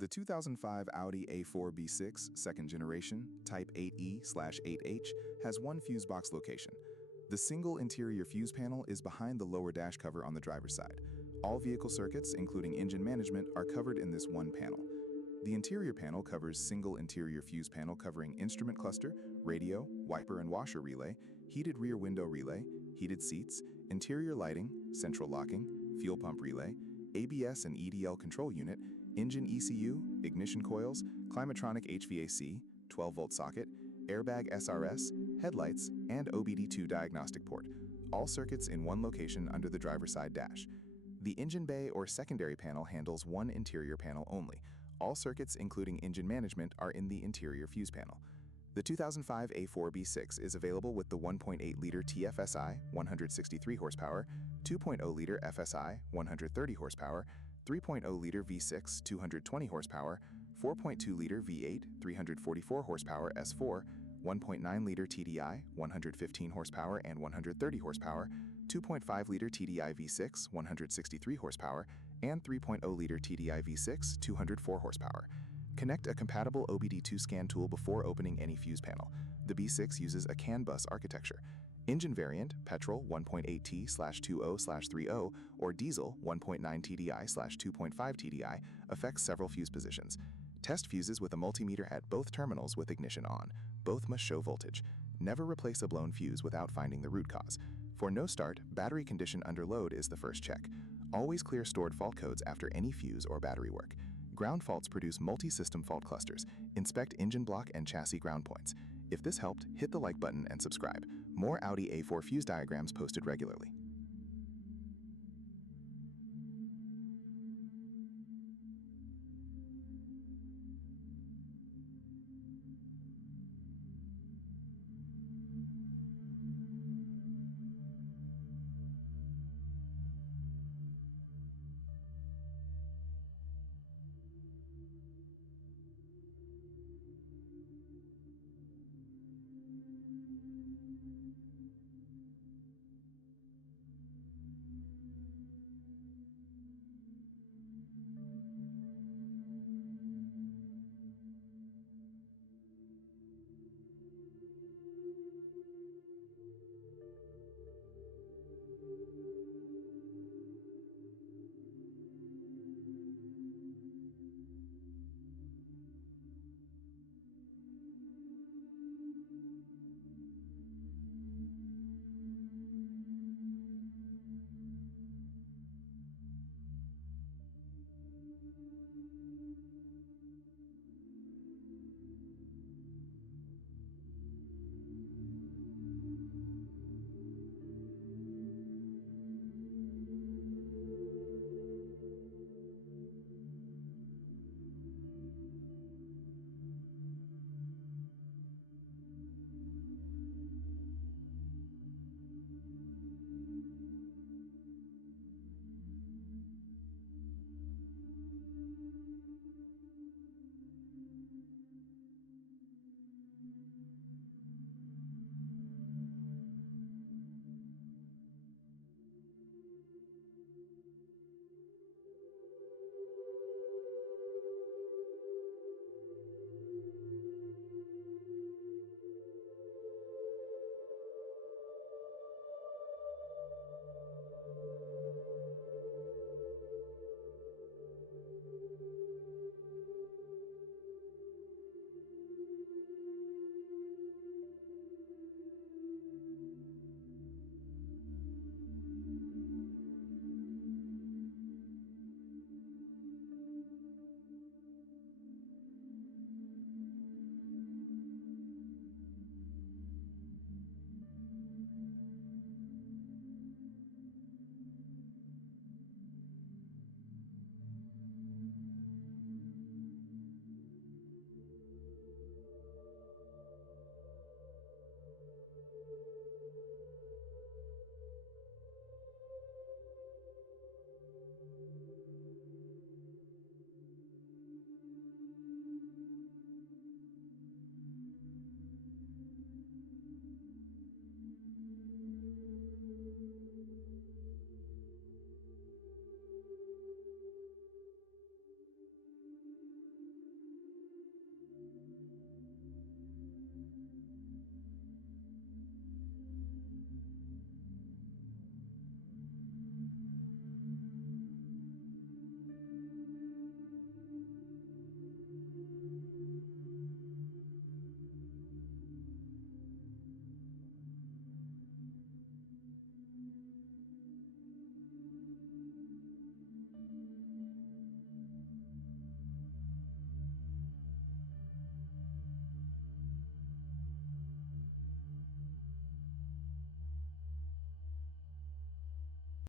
The 2005 Audi A4 B6 second generation, Type 8E/8H, has one fuse box location. The single interior fuse panel is behind the lower dash cover on the driver's side. All vehicle circuits, including engine management, are covered in this one panel. The interior panel covers single interior fuse panel covering instrument cluster, radio, wiper and washer relay, heated rear window relay, heated seats, interior lighting, central locking, fuel pump relay, ABS and EDL control unit, engine ECU, ignition coils, Climatronic HVAC, 12-volt socket, airbag SRS, headlights, and OBD2 diagnostic port, all circuits in one location under the driver's side dash. The engine bay or secondary panel handles one interior panel only. All circuits, including engine management, are in the interior fuse panel. The 2005 A4 B6 is available with the 1.8-liter TFSI 163 horsepower, 2.0-liter FSI 130 horsepower, 3.0-liter V6 220 horsepower, 4.2-liter V8 344 horsepower S4, 1.9-liter TDI 115 horsepower and 130 horsepower, 2.5-liter TDI V6 163 horsepower, and 3.0-liter TDI V6 204 horsepower. Connect a compatible OBD2 scan tool before opening any fuse panel. The B6 uses a CAN bus architecture. Engine variant, petrol 1.8T/20/30 or diesel 1.9 TDI/2.5 TDI affects several fuse positions. Test fuses with a multimeter at both terminals with ignition on. Both must show voltage. Never replace a blown fuse without finding the root cause. For no start, battery condition under load is the first check. Always clear stored fault codes after any fuse or battery work. Ground faults produce multi-system fault clusters. Inspect engine block and chassis ground points. If this helped, hit the like button and subscribe. More Audi A4 fuse diagrams posted regularly.